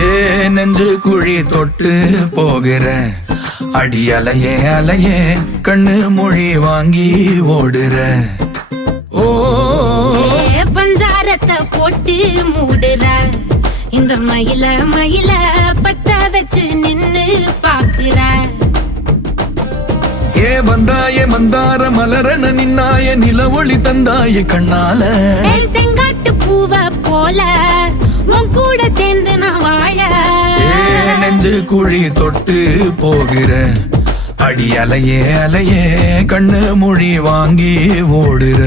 ஏ நெஞ்சு குழி தொட்டு போகிற அடி அலையே அலையே கண்ணு மொழி வாங்கி ஓடுற. ஓ பஞ்சாரத்தை போட்டு மூடுற இந்த மயில மயில பத்த வச்சு நின்னு பாக்குற. ஏ வந்தாய மந்தார மலரன நின்னாய நில ஒளி தந்தாய கண்ணால. செங்காட்டு பூவ போல உன் கூட சேர்ந்து நான் வாழ. நெஞ்சு குழி தொட்டு போகிற அடி அலையே அலையே கண்ணு மொழி வாங்கி ஓடுற.